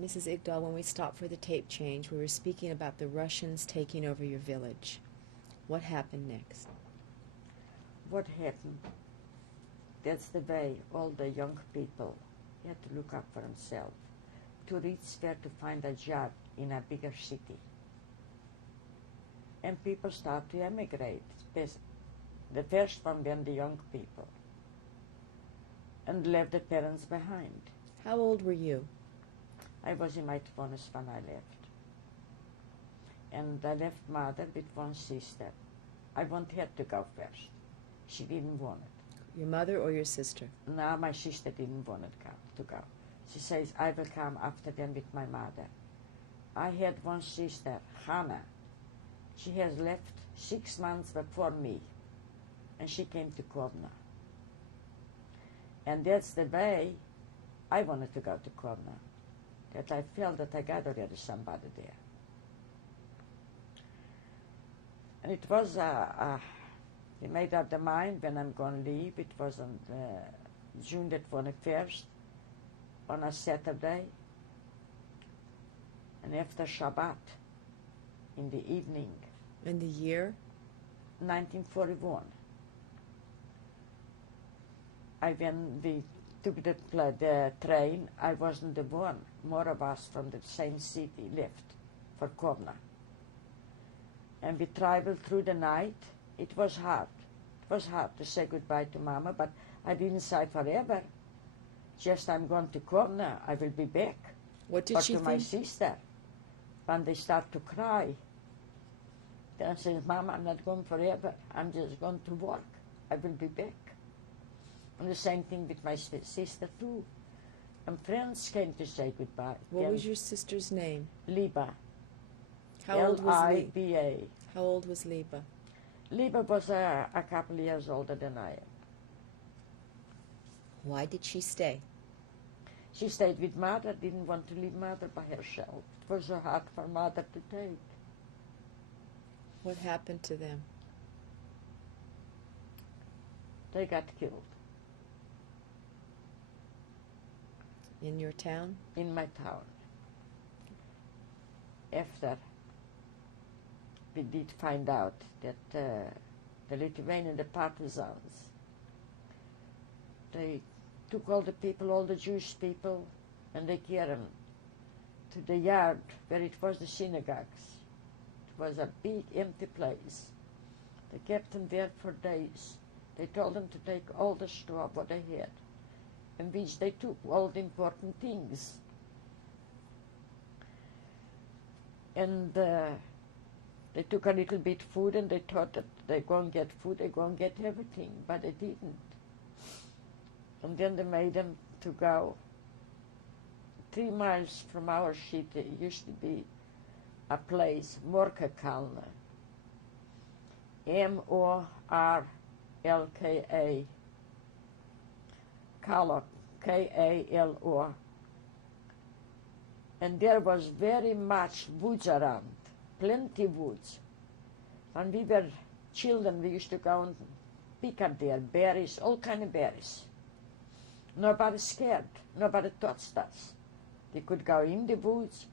Mrs. Igdal, when we stopped for the tape change, we were speaking about the Russians taking over your village. What happened next? What happened? That's the way all the young people had to look up for themselves, to reach where to find a job in a bigger city. And people start to emigrate. The first one being the young people, and left the parents behind. How old were you? I was in my 20s when I left. And I left mother with one sister. I wanted her to go first. She didn't want it. Your mother or your sister? No, my sister didn't want to go. She says, I will come after them with my mother. I had one sister, Hannah. She has left 6 months before me, and she came to Kovna. And that's the way I wanted to go to Kovna, that I felt that I got already somebody there. And it was, we made up the mind when I'm going to leave. It was on June the 21st, on a Saturday, and after Shabbat, in the evening. In the year? 1941. When we took the train, I wasn't the one. More of us from the same city left for Kovna. And we traveled through the night. It was hard. It was hard to say goodbye to Mama, but I didn't say forever. Just I'm going to Kovna, I will be back. What did she think? Or to my sister. When they start to cry, then I says, Mama, I'm not going forever. I'm just going to work. I will be back. And the same thing with my sister too. And friends came to say goodbye. What was your sister's name? Liba. How old was Liba? How old was Liba? Liba was a couple of years older than I am. Why did she stay? She stayed with Mother, didn't want to leave Mother by herself. It was so hard for Mother to take. What happened to them? They got killed. In your town? In my town. After we did find out that the Lithuanian, the partisans, they took all the people, all the Jewish people, and they carried them to the yard where it was the synagogues. It was a big empty place. They kept them there for days. They told them to take all the stuff what they had, in which they took all the important things. And they took a little bit food, and they thought that they're going to get food, they're going to get everything, but they didn't. And then they made them to go 3 miles from our city. It used to be a place, Morkakalna, M-O-R-L-K-A, Kalo, K-A-L-O. And there was very much woods around, plenty woods. When we were children, we used to go and pick up there, berries, all kind of berries. Nobody scared, nobody touched us. They could go in the woods.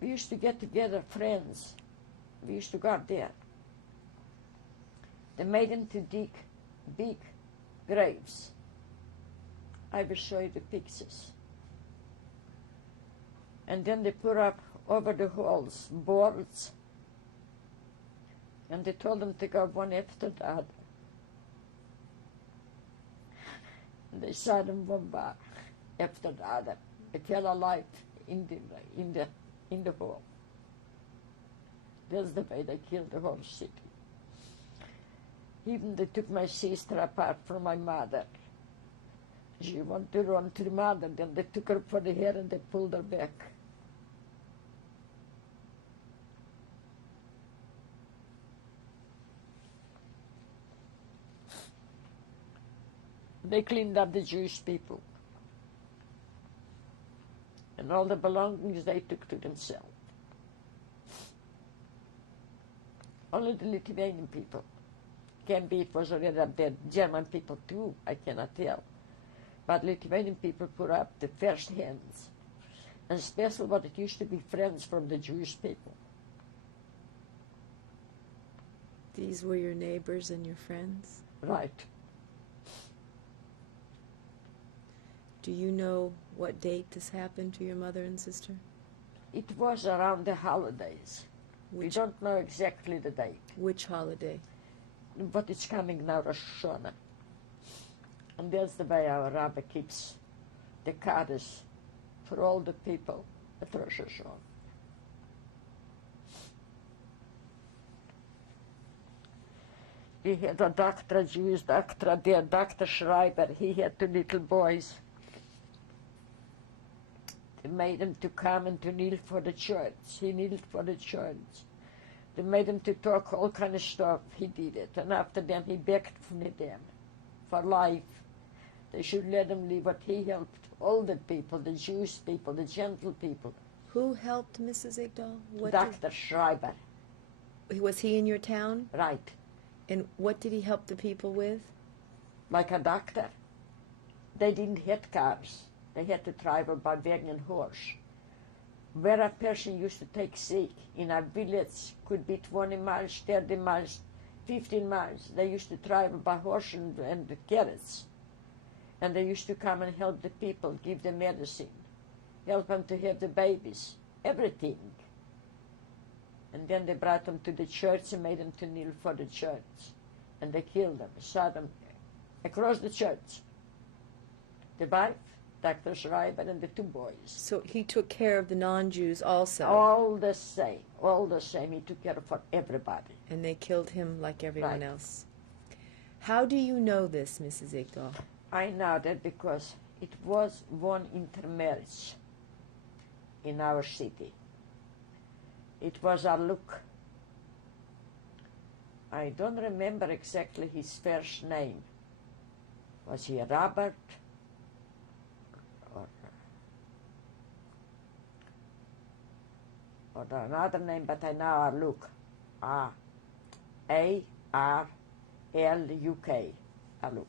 We used to get together, friends. We used to go out there. They made them to dig big graves. I will show you the pictures. And then they put up over the holes boards, and they told them to go one after the other. And they saw them one bar after the other. They fell alive in the hole. That's the way they killed the whole city. Even they took my sister apart from my mother. She wanted to run to the mother, then they took her for the hair and they pulled her back. They cleaned up the Jewish people. And all the belongings they took to themselves. Only the Lithuanian people. Can be, it was already up there. German people too, I cannot tell. But Lithuanian people put up the first hands. and especially what it used to be friends from the Jewish people. These were your neighbors and your friends? Right. Do you know what date this happened to your mother and sister? It was around the holidays. We don't know exactly the date. Which holiday? But it's coming now, Rosh Hashanah. And that's the way our rabbi keeps the Kaddish for all the people at Rosh Hashanah. We had a doctor, a Jewish doctor, there, Dr. Schreiber. He had two little boys. They made him to come and to kneel for the church. He kneeled for the church. They made him to talk all kind of stuff. He did it. And after them, he begged from them for life. They should let him live. But he helped all the people, the Jewish people, the gentle people. Who helped Mrs. Igdal? Dr. Schreiber. Was he in your town? Right. And what did he help the people with? Like a doctor. They didn't have cars. They had to travel by wagon and horse. Where a person used to take sick in a village could be 20 miles, 30 miles, 15 miles. They used to travel by horse and carrots. And they used to come and help the people, give them medicine, help them to have the babies, everything. And then they brought them to the church and made them to kneel for the church. And they killed them, shot them across the church. The wife, Dr. Schreiber, and the two boys. So he took care of the non-Jews also? All the same, all the same. He took care of everybody. And they killed him like everyone Right. else. How do you know this, Mrs. Igdal? I know that because it was one intermarriage in our city. It was a look. I don't remember exactly his first name. Was he Robert? Or another name, but I know our look. A-R-L-U-K. Aluk.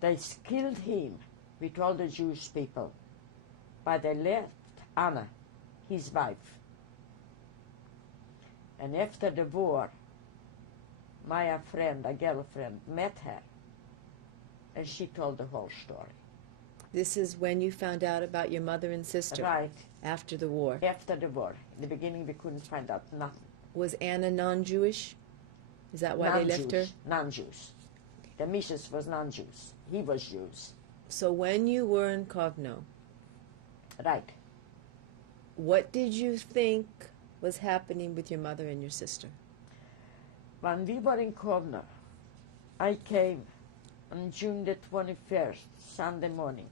They killed him with all the Jewish people, but they left Anna, his wife. And after the war, my friend, a girlfriend, met her, and she told the whole story. This is when you found out about your mother and sister? Right. After the war? After the war. In the beginning, we couldn't find out nothing. Was Anna non-Jewish? Is that why they left her? Non-Jews. The missus was non-Jews. He was Jews. So when you were in Kovno, Right. what did you think was happening with your mother and your sister? When we were in Kovno, I came on June the 21st, Sunday morning.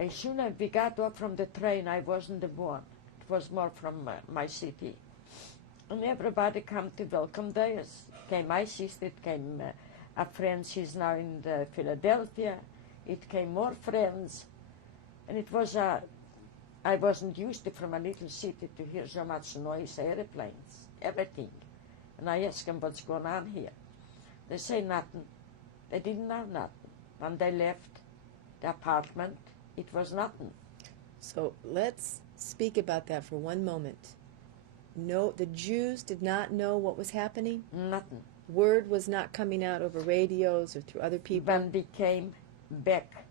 As soon as we got off from the train, I wasn't the one. It was more from my city. And everybody come to welcome us. Came my sister, it came a friend, she's now in Philadelphia. It came more friends. And it was I wasn't used to, from a little city, to hear so much noise, airplanes, everything. And I asked them what's going on here. They say nothing. They didn't know nothing. When they left the apartment, it was nothing. So let's speak about that for one moment. No, the Jews did not know what was happening? Nothing. Word was not coming out over radios or through other people? When we came back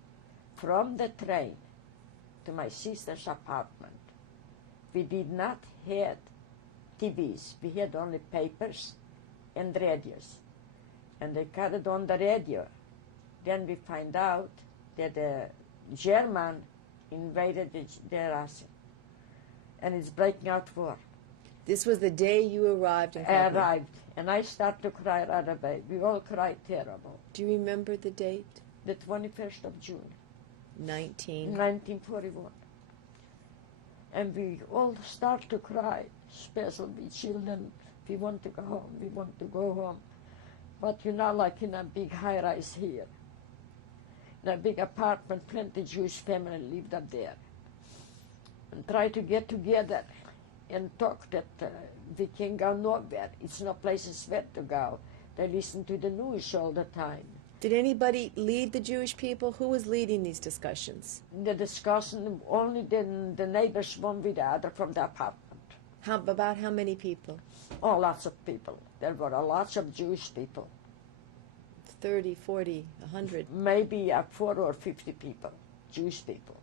from the train to my sister's apartment, we did not have TVs. We had only papers and radios. And they cut it on the radio. Then we find out that the German invaded the Russia. And it's breaking out war. This was the day you arrived in I Kovno? arrived, and I started to cry right away. We all cried terrible. Do you remember the date? The 21st of June, 1941. And we all start to cry, especially we children. We want to go home, we want to go home. But you know, like in a big high-rise here, in a big apartment, plenty Jewish family lived up there. And try to get together and talk that we can go nowhere. It's no places where to go. They listen to the news all the time. Did anybody lead the Jewish people? Who was leading these discussions? The discussion, only the neighbors, one with the other from the apartment. About how many people? Oh, lots of people. There were lots of Jewish people. 30, 40, 100. Maybe 4 or 50 people, Jewish people.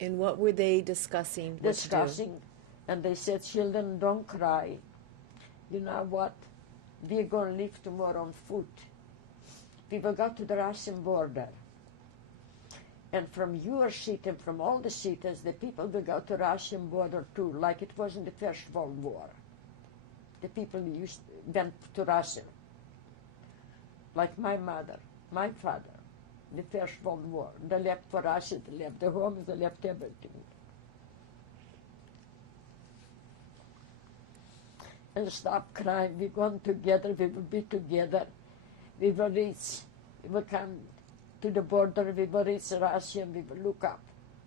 And what were they discussing? What to do? Discussing, and they said, children, don't cry. You know what? We're going to live tomorrow on foot. We will go to the Russian border. And from your city and from all the cities, the people will go to Russian border too, like it was in the First World War. The people went to Russia. Like my mother, my father, the First World War. They left for Russia, they left the homes, they left everything. And stop crying. We're going together, we will be together. We will reach, we will come to the border, we will reach Russia, and we will look up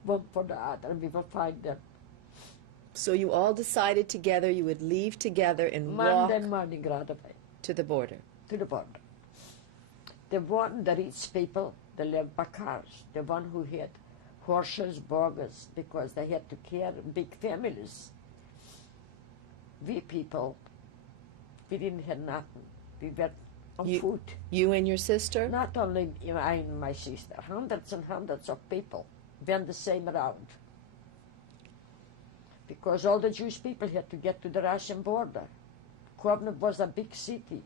one for the other, and we will find them. So you all decided together you would leave together and Monday walk morning right away to the border. to the border. The one, the rich people, they lived by cars. The one who had horses, buggies, because they had to care big families. We people, we didn't have nothing. We were on foot. You and your sister? Not only I and my sister, hundreds and hundreds of people went the same round. Because all the Jewish people had to get to the Russian border. Kovno was a big city.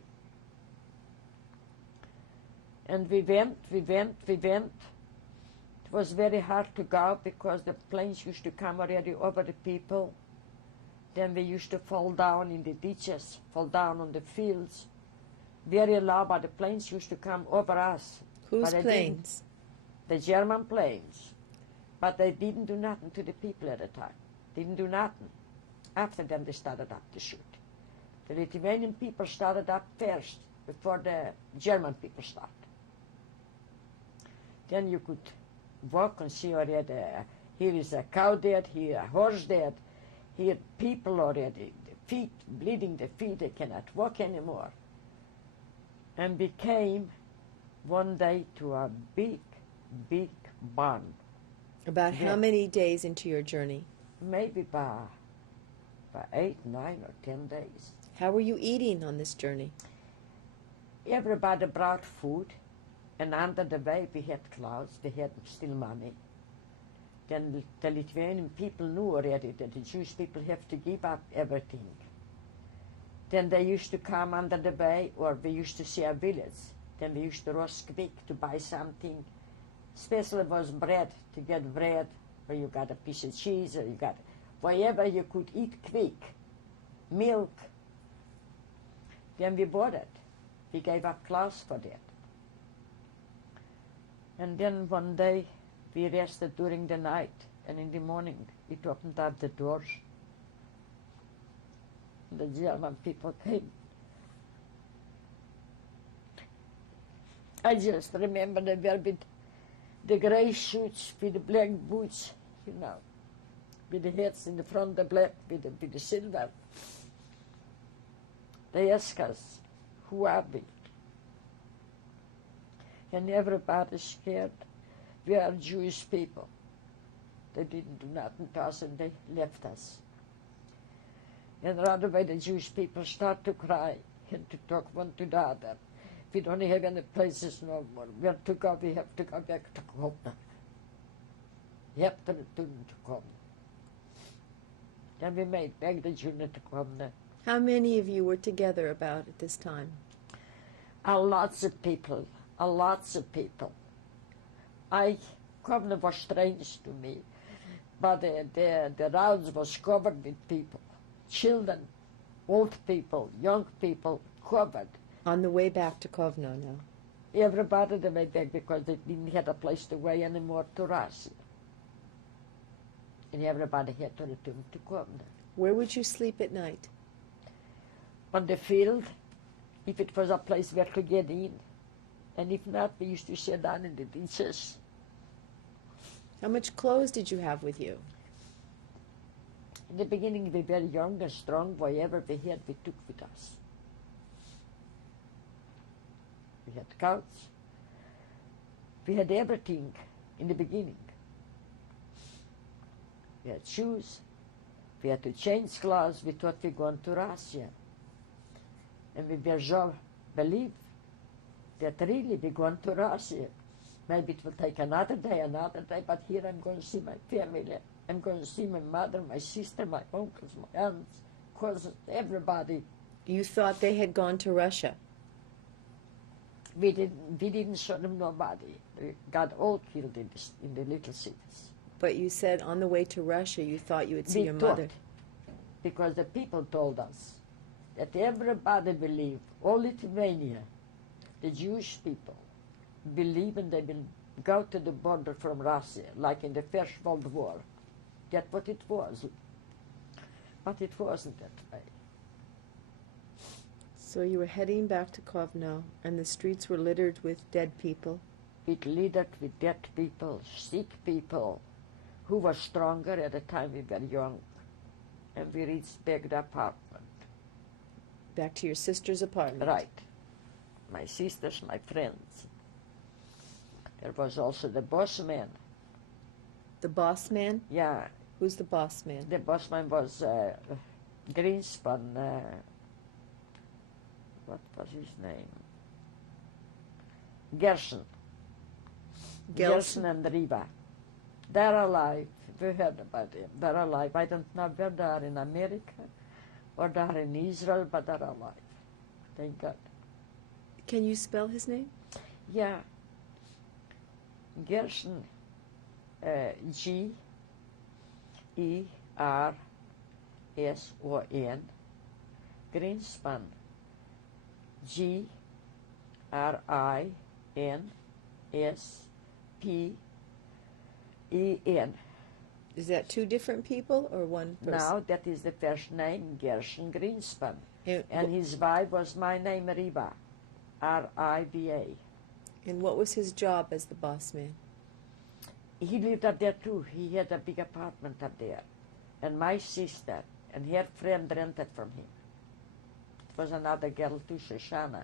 And we went. It was very hard to go because the planes used to come already over the people. Then we used to fall down in the ditches, fall down on the fields. Very low, but the planes used to come over us. Whose planes? The German planes. But they didn't do nothing to the people at the time. Didn't do nothing. After them, they started up to shoot. The Lithuanian people started up first, before the German people started. Then you could walk and see already, here is a cow dead, here a horse dead, here people already, the feet, bleeding the feet, they cannot walk anymore. And we came one day to a big, big barn. About how many days into your journey? Maybe by 8, 9, or 10 days. How were you eating on this journey? Everybody brought food, and under the way we had clothes, we had still money. Then the Lithuanian people knew already that the Jewish people have to give up everything. Then they used to come under the bay, or we used to see a village. Then we used to rush quick to buy something. Especially was bread, to get bread, or you got a piece of cheese, or you got whatever you could eat quick. Milk. Then we bought it. We gave up clothes for that. And then one day we rested during the night, and in the morning it opened up the doors. The German people came. I just remember they were with the gray suits, with the black boots, you know, with the hats in the front, the black, with the silver. They asked us, who are we? And everybody scared. We are Jewish people. They didn't do nothing to us, and they left us. And right away the Jewish people start to cry and to talk one to the other. We don't have any places no more. We have to go, we have to go back to Kovno. We have to return to Kovno. Then we made back the journey to Kovno. How many of you were together about at this time? Lots of people, lots of people. Kovno was strange to me, but the roads was covered with people. Children, old people, young people, covered. On the way back to Kovno now? Everybody the way back because they didn't have a place to go anymore to Russia. And everybody had to return to Kovno. Where would you sleep at night? On the field, if it was a place where to get in. And if not, we used to sit down in the ditches. How much clothes did you have with you? In the beginning, we were young and strong. Whatever we had, we took with us. We had coats, We had everything in the beginning. We had shoes. We had to change clothes. We thought we were going to Russia. And we were so believe that really we're going to Russia. Maybe it will take another day, but here I'm going to see my family. I'm going to see my mother, my sister, my uncles, my aunts, cousins, everybody. You thought they had gone to Russia. We didn't show them nobody. They got all killed in the little cities. But you said on the way to Russia you thought you would see We your thought, mother. because the people told us that everybody believed, all Lithuania, the Jewish people, believe and they will go to the border from Russia, like in the First World War. That's what it was. But it wasn't that way. So you were heading back to Kovno, and the streets were littered with dead people. It littered with dead people, sick people, who were stronger at the time we were young. And we reached back the apartment. Back to your sister's apartment. Right. My sisters, my friends. There was also the boss man. The boss man? Yeah, Who's the boss man? the boss man was Greenspan. What was his name? Gerson. Gerson and Riva. They're alive. We heard about them. They're alive. I don't know where they are in America or they are in Israel, but they're alive. Thank God. Can you spell his name? Yeah. Gerson, G-E-R-S-O-N. Greenspan, G-R-I-N-S-P-E-N. Is that two different people or one person? Now that is the first name, Gerson Greenspan. And, And his wife was my name, Riva, R-I-V-A. and what was his job as the boss man? He lived up there too. He had a big apartment up there. And my sister and her friend rented from him. It was another girl too, Shoshana.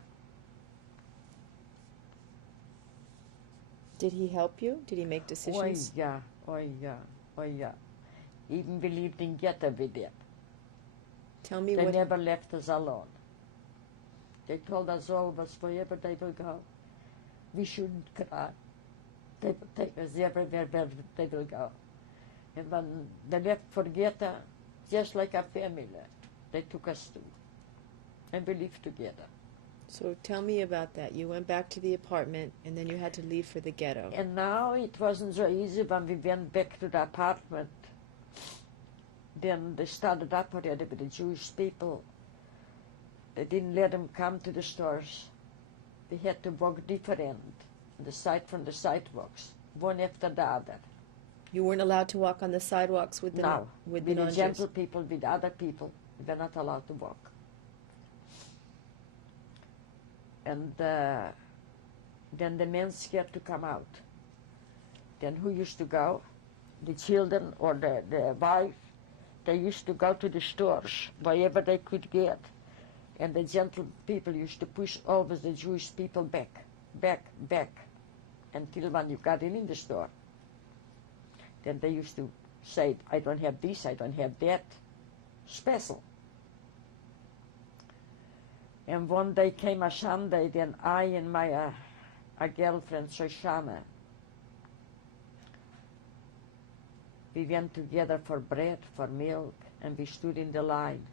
Did he help you? Did he make decisions? Oh yeah. Even we lived in ghetto with them. Tell me They what. never left us alone. They told us always wherever they will go, we shouldn't cry. They will take us everywhere where they will go. And when they left for ghetto, just like a family, they took us to. And we lived together. So tell me about that. You went back to the apartment, and then you had to leave for the ghetto. And now it wasn't so easy when we went back to the apartment. Then they started up already with the Jewish people. They didn't let them come to the stores. We had to walk different, from the sidewalks, one after the other. You weren't allowed to walk on the sidewalks with the No, with with the the non-Jews. gentle people, with other people, we were not allowed to walk. And then the men scared to come out. Then who used to go? The children or the wife. They used to go to the stores, wherever they could get. And the gentle people used to push always the Jewish people back, until when you got in the store. Then they used to say, I don't have this, I don't have that. Special. And one day came a Sunday, then I and my a girlfriend, Shoshana, we went together for bread, for milk, and we stood in the line.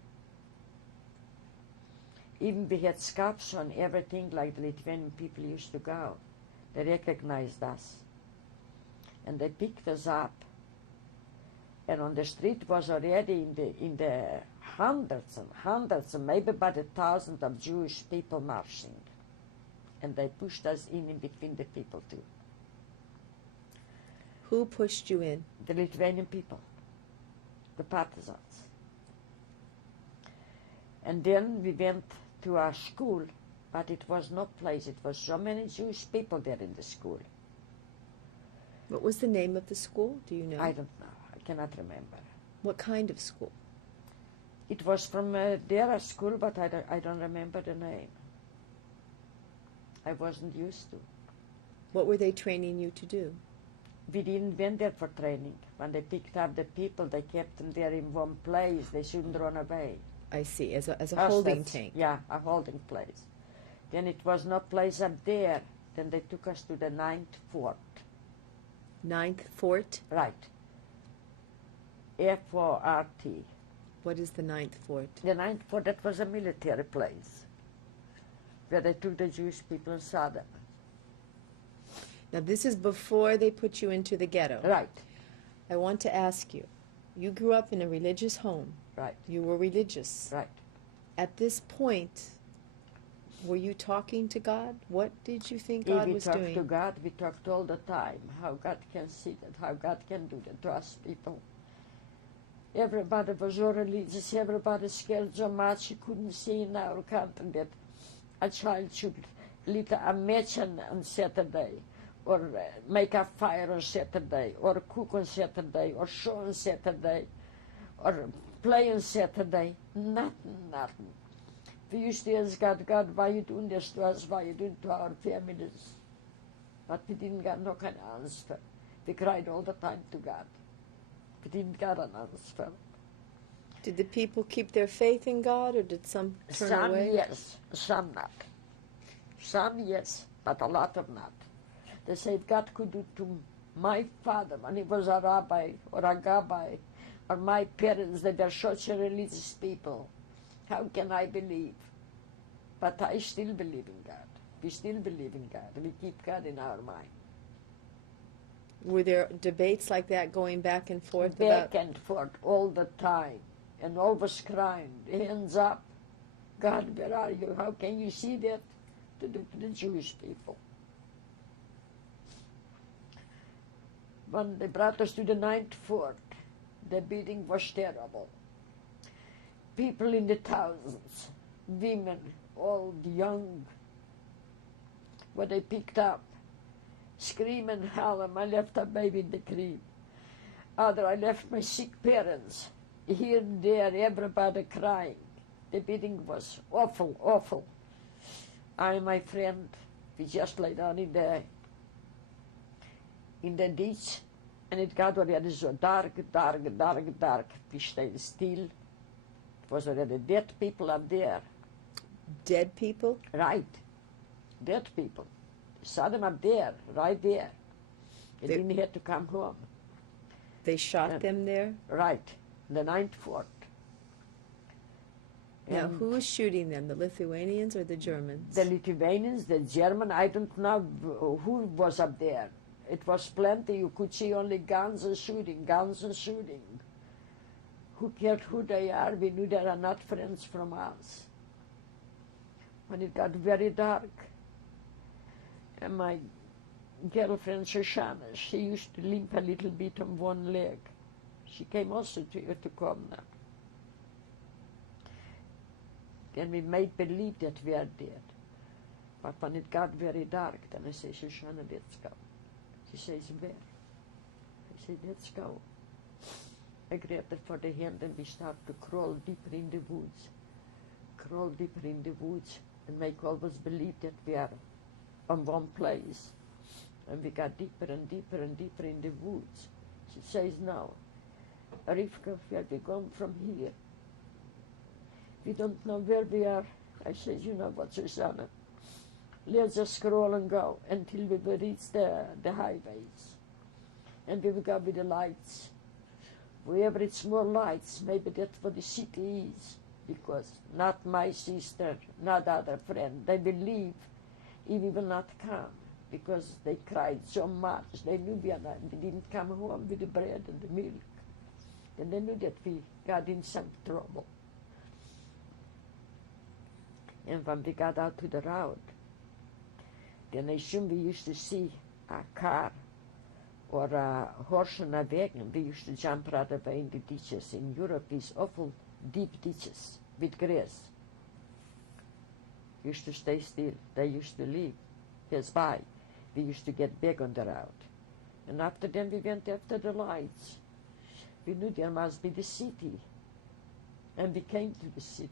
Even we had scarves on, everything like the Lithuanian people used to go. They recognized us. And they picked us up. And on the street was already in the hundreds and maybe about 1,000 of Jewish people marching. And they pushed us in between the people too. Who pushed you in? The Lithuanian people, the partisans. And then we went to our school, but it was no place. It was so many Jewish people there in the school. What was the name of the school? Do you know? I don't know. I cannot remember. What kind of school? It was from their school, but I don't remember the name. I wasn't used to. What were they training you to do? We didn't went there for training. When they picked up the people, they kept them there in one place. They shouldn't run away. I see, as a holding tank. Yeah, a holding place. Then it was no place up there. Then they took us to the 9th Fort. 9th Fort? Right. F-O-R-T. What is the 9th Fort? The 9th Fort, that was a military place where they took the Jewish people and saw them. Now, this is before they put you into the ghetto. Right. I want to ask you, you grew up in a religious home. Right. You were religious. Right. At this point, were you talking to God? What did you think God was doing? We talked to God. We talked all the time. How God can see that. How God can do that to us people. Everybody was so religious. Everybody scared so much. You couldn't see in our country that a child should lit a match on Saturday, or make a fire on Saturday, or cook on Saturday, or show on Saturday, or play on Saturday. Nothing. We used to ask God, God, why you doing this to us? Why you doing it to our families? But we didn't get no kind of answer. We cried all the time to God. We didn't get an answer. Did the people keep their faith in God, or did some turn away? Some yes, some not. Some yes, but a lot of not. They said God could do to my father when he was a rabbi or a gabbai, or my parents, they were such a religious people. How can I believe? But I still believe in God. We still believe in God. We keep God in our mind. Were there debates like that going back and forth? Back and forth all the time. And always crying, hands up. God, where are you? How can you see that? To the Jewish people. When they brought us to the 9th Fort, the beating was terrible. People in the thousands, women, old, young, what they picked up, screaming, hollering. I left a baby in the crib. I left my sick parents. Here and there, everybody crying. The beating was awful, awful. I and my friend, we just lay down in the ditch, and it got already so dark. We stayed still. It was already dead people up there. Dead people? Right. Dead people. Saw them up there, right there. They didn't have to come home. They shot them there? Right. The 9th Fort. Now, who was shooting them, the Lithuanians or the Germans? The Lithuanians, the German, I don't know who was up there. It was plenty. You could see only guns and shooting, guns and shooting. Who cared who they are? We knew they are not friends from us. When it got very dark, and my girlfriend Shoshana, she used to limp a little bit on one leg. She came also to come now. Then we made believe that we are dead. But when it got very dark, then I say, Shoshana, let's go. She says, where? I said, let's go. I grabbed her for the hand and we started to crawl deeper in the woods. Crawl deeper in the woods and make always believe that we are on one place. And we got deeper and deeper and deeper in the woods. She says, no, Rivka, where we going from here? We don't know where we are. I said, you know what, Susanna? Let's just scroll and go until we will reach the highways. And we will go with the lights. Wherever it's more lights, maybe that's what the city is. Because not my sister, not other friend, they will leave if we will not come. Because they cried so much. They knew we didn't come home with the bread and the milk. And they knew that we got in some trouble. And when we got out to the road, then I assume we used to see a car or a horse on a wagon. We used to jump right away in the ditches. In Europe, these awful deep ditches with grass. Used to stay still. They used to leave. Yes, by. We used to get back on the road. And after then we went after the lights. We knew there must be the city. And we came to the city.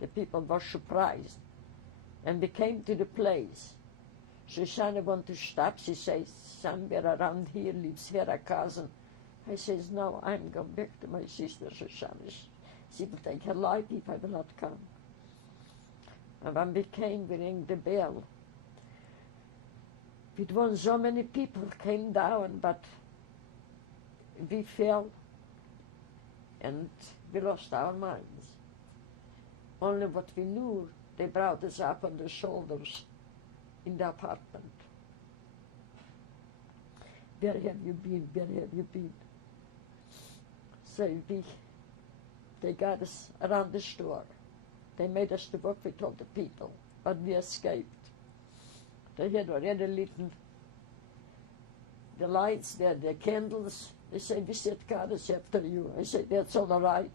The people were surprised. And we came to the place. Shoshana want to stop. She says, somewhere around here lives her cousin. I says, no, I'm going back to my sister Shoshana. She will take her life if I will not come. And when we came, we rang the bell. It was so many people came down, but we fell and we lost our minds. Only what we knew, they brought us up on the shoulders in the apartment. Where have you been? Where have you been? So they got us around the store. They made us to work with all the people, but we escaped. They had already lit the lights there, the candles. They said, we set cars after you. I said, that's all right.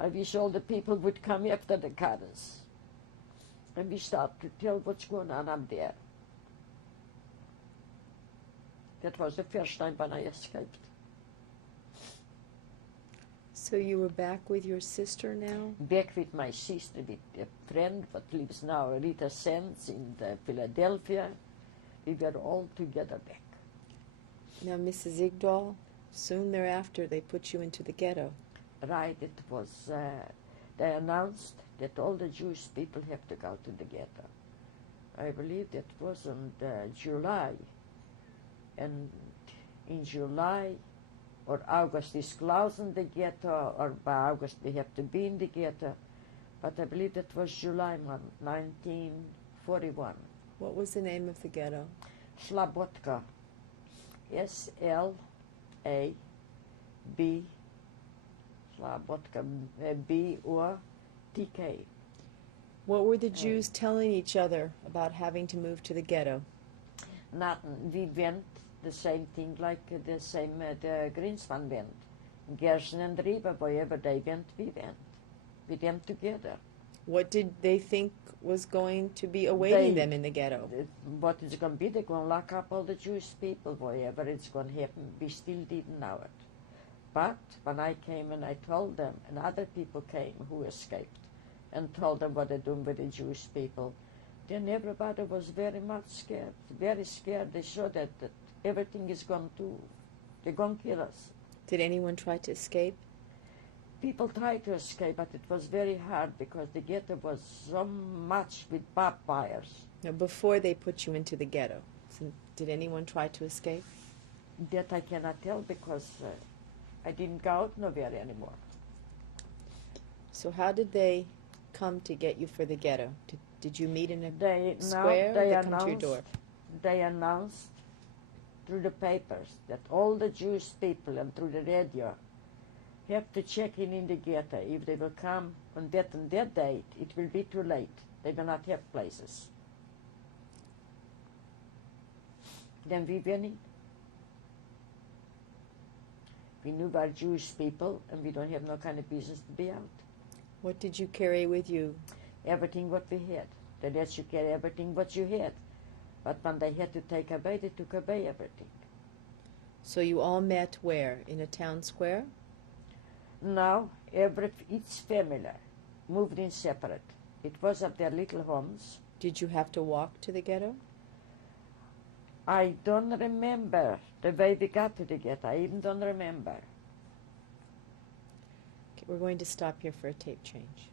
I wish all the people would come after the cars. And we start to tell what's going on up there. That was the first time when I escaped. So you were back with your sister now? Back with my sister, with a friend that lives now, Rita Sands, in Philadelphia. We were all together back. Now, Mrs. Igdal, soon thereafter they put you into the ghetto. Right, it was, they announced that all the Jewish people have to go to the ghetto. I believe that was in July. And in July or August is closed in the ghetto, or by August we have to be in the ghetto. But I believe that was July month, 1941. What was the name of the ghetto? Slabotka. S-L-A-B, Slabotka, B-O-T-K. What were the Jews telling each other about having to move to the ghetto? Nothing. We went the same thing like the Greenspan went. Gershon and Reba, wherever they went, we went. With them together. What did they think was going to be awaiting them in the ghetto? What it's going to be, they're going to lock up all the Jewish people, wherever it's going to happen. We still didn't know it. But when I came and I told them, and other people came who escaped, and told them what they're doing with the Jewish people, then everybody was very much scared, very scared. They saw that everything is going to, they're going to kill us. Did anyone try to escape? People tried to escape, but it was very hard because the ghetto was so much with barbed wires. Now, before they put you into the ghetto, did anyone try to escape? That I cannot tell because I didn't go out nowhere anymore. So how did they come to get you for the ghetto? Did you meet in a square or they they come to your door? They announced through the papers that all the Jewish people and through the radio have to check in the ghetto. If they will come on that date, it will be too late. They will not have places. Then we went in. We knew we are Jewish people and we don't have no kind of business to be out. What did you carry with you? Everything what we had. They let you carry everything what you had. But when they had to take away, they took away everything. So you all met where? In a town square? Now, each family moved in separate. It was at their little homes. Did you have to walk to the ghetto? I don't remember the way we got to the ghetto. I even don't remember. Okay, we're going to stop here for a tape change.